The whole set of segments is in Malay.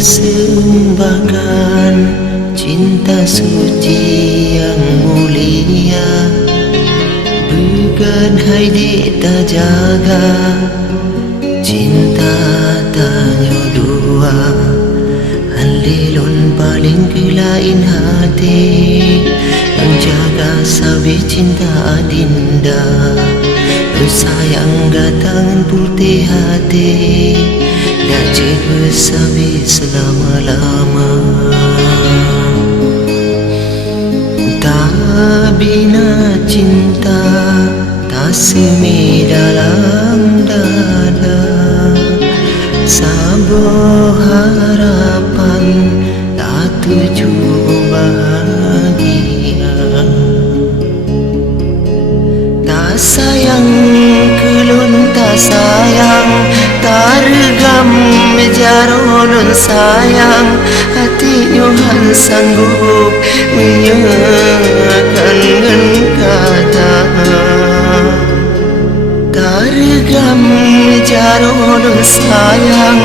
persembahkan cinta suci yang mulia. Bukan hai tak jaga cinta tanya dua. Halilun paling kelain hati yang jaga sabi cinta adinda. Sayang datang putih hati dah jaga sabi selama-lama. Tak bina cinta tak semi dalam dada. Sabar harapan tak tuju bahagia. Tak sayang kelun tak sayang, tak regam jarolun sayang. Hati Yohan sanggup menyekan dengan kata. Tak regam jarolun sayang,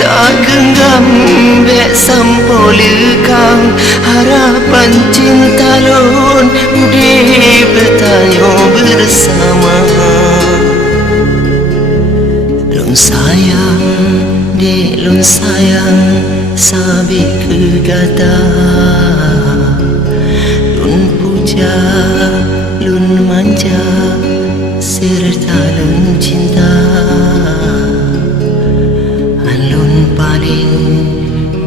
tak genggam bek sampo lekang. Harapan cinta lun budi bertanya bersama. Lun sayang, dek lun sayang, sabi kegata. Lun puja, lun manja, serta lun cinta. Lun paling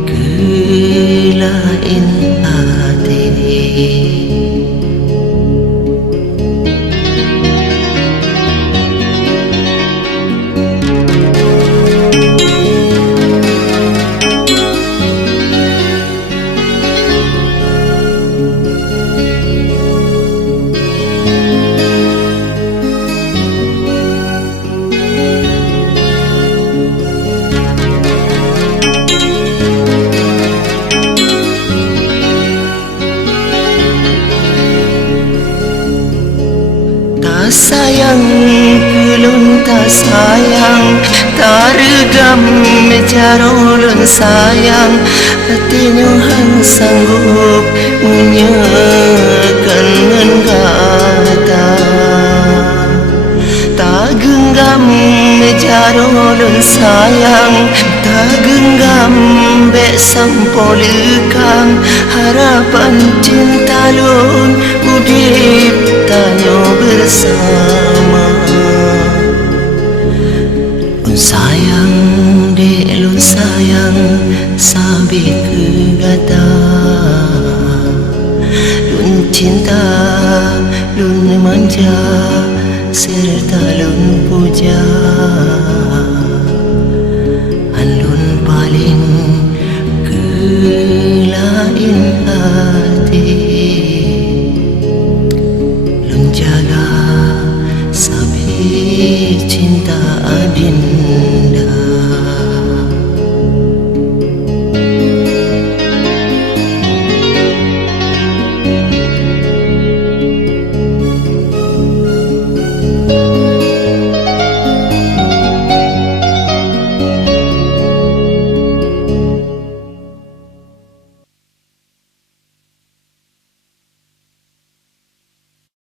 kelain hati. Tak sayang kelun tak sayang, tak regam jarolun sayang. Hati Yohan sanggup menyekan dengan kata. Tak genggam jarolun sayang, tak genggam bek sampo lekang. Harapan cinta lun udip tanya bersama. Lun sayang, dek lun sayang, sabi kegata. Lun cinta, lun manja, serta lun puja. Lun paling kelain hati. Lun jaga sabi cinta adin.